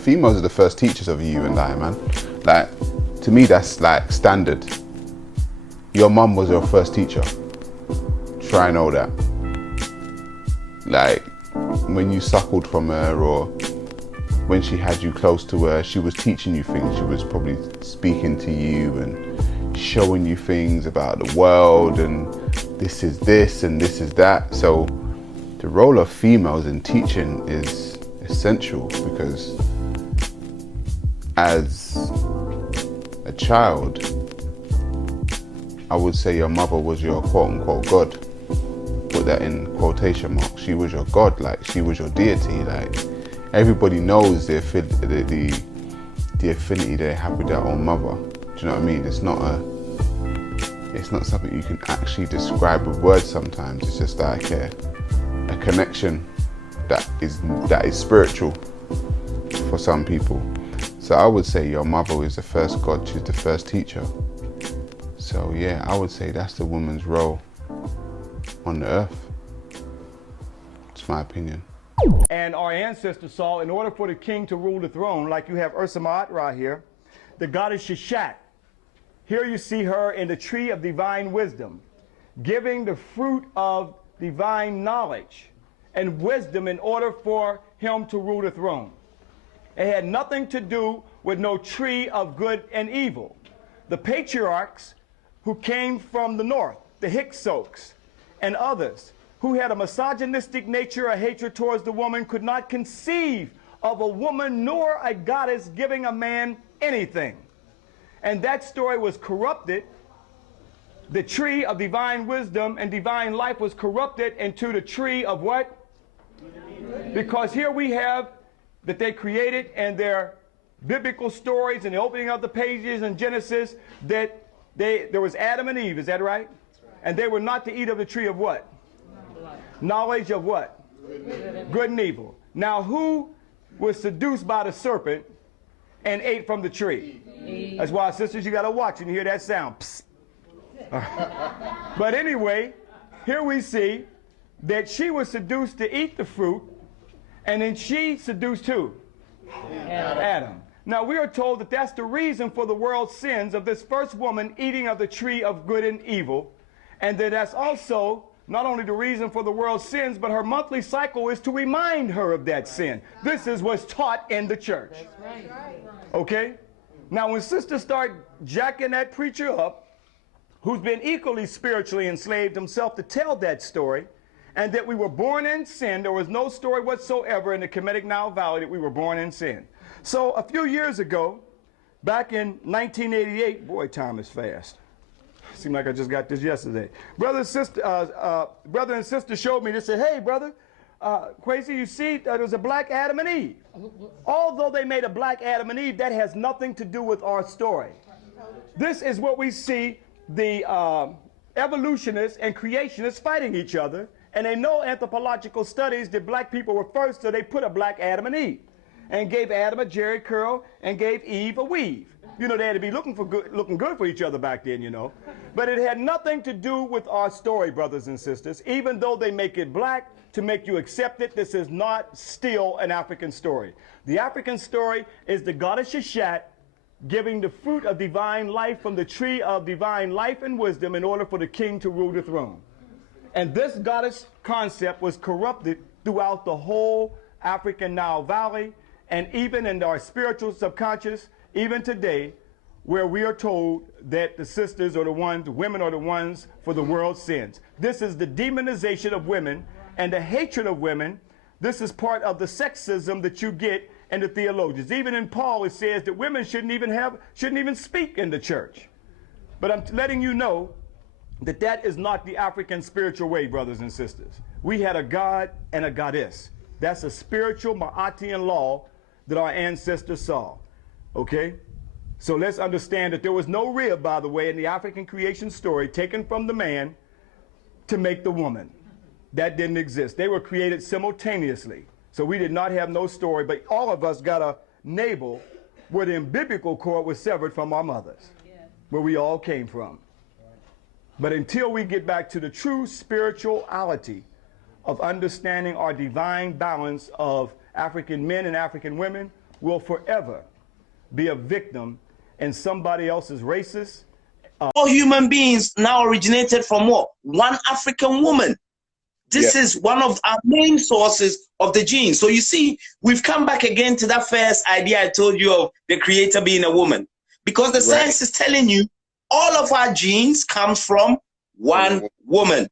Females are the first teachers of you and I, man. Like, to me, that's like standard. Your mum was your first teacher. Try and know that. Like, when you suckled from her or when she had you close to her, she was teaching you things. She was probably speaking to you and showing you things about the world and this is this and this is that. So the role of females in teaching is essential because as a child, I would say your mother was your quote-unquote God. Put that in quotation marks. She was your God, like she was your deity. Like everybody knows the affinity they have with their own mother. Do you know what I mean? It's not something you can actually describe with words sometimes. It's just like a connection that is spiritual for some people. So I would say your mother is the first God, she's the first teacher. So yeah, I would say that's the woman's role on the earth. It's my opinion. And our ancestors saw, in order for the king to rule the throne, like you have Ursa Ma'at here, the goddess Sheshat. Here you see her in the tree of divine wisdom, giving the fruit of divine knowledge and wisdom in order for him to rule the throne. It had nothing to do with no tree of good and evil. The patriarchs who came from the north, the Hyksos and others, who had a misogynistic nature, a hatred towards the woman, could not conceive of a woman nor a goddess giving a man anything. And that story was corrupted. The tree of divine wisdom and divine life was corrupted into the tree of what? Because here we have that they created in their biblical stories and the opening of the pages in Genesis that there was Adam and Eve, is that right? And they were not to eat of the tree of what? Knowledge of what? Good and evil. Now who was seduced by the serpent and ate from the tree? Eve. That's why, sisters, you got to watch and you hear that sound. Psst. But anyway, here we see that she was seduced to eat the fruit, and then she seduced who? Adam. Now we are told that that's the reason for the world's sins of this first woman eating of the tree of good and evil, and that that's also not only the reason for the world's sins, but her monthly cycle is to remind her of that sin. This is what's taught in the church. Okay? Now when sisters start jacking that preacher up, who's been equally spiritually enslaved himself, to tell that story, and that we were born in sin, there was no story whatsoever in the Kemetic Nile Valley that we were born in sin. So a few years ago, back in 1988, boy, time is fast. Seemed like I just got this yesterday. Brother and sister showed me, they said, hey, brother, Quasi, you see, there's a black Adam and Eve. Although they made a black Adam and Eve, that has nothing to do with our story. This is what we see the evolutionists and creationists fighting each other, and they know anthropological studies that black people were first, so they put a black Adam and Eve, and gave Adam a jerry curl and gave Eve a weave. You know, they had to be looking good for each other back then, you know. But it had nothing to do with our story, brothers and sisters. Even though they make it black to make you accept it, this is not still an African story. The African story is the goddess Sheshat giving the fruit of divine life from the tree of divine life and wisdom in order for the king to rule the throne. And this goddess concept was corrupted throughout the whole African Nile Valley, and even in our spiritual subconscious, even today, where we are told that the sisters are the ones, the women are the ones for the world's sins. This is the demonization of women and the hatred of women. This is part of the sexism that you get in the theologians. Even in Paul, it says that women shouldn't even speak in the church. But I'm letting you know that that is not the African spiritual way, brothers and sisters. We had a God and a goddess. That's a spiritual Ma'atian law that our ancestors saw. Okay? So let's understand that there was no rib, by the way, in the African creation story taken from the man to make the woman. That didn't exist. They were created simultaneously. So we did not have no story, but all of us got a navel where the umbilical cord was severed from our mothers, where we all came from. But until we get back to the true spirituality of understanding our divine balance of African men and African women, will forever be a victim in somebody else's racist. All human beings now originated from what? One African woman. This is one of our main sources of the genes. So you see, we've come back again to that first idea I told you of the creator being a woman. Because the science is telling you all of our genes come from one woman.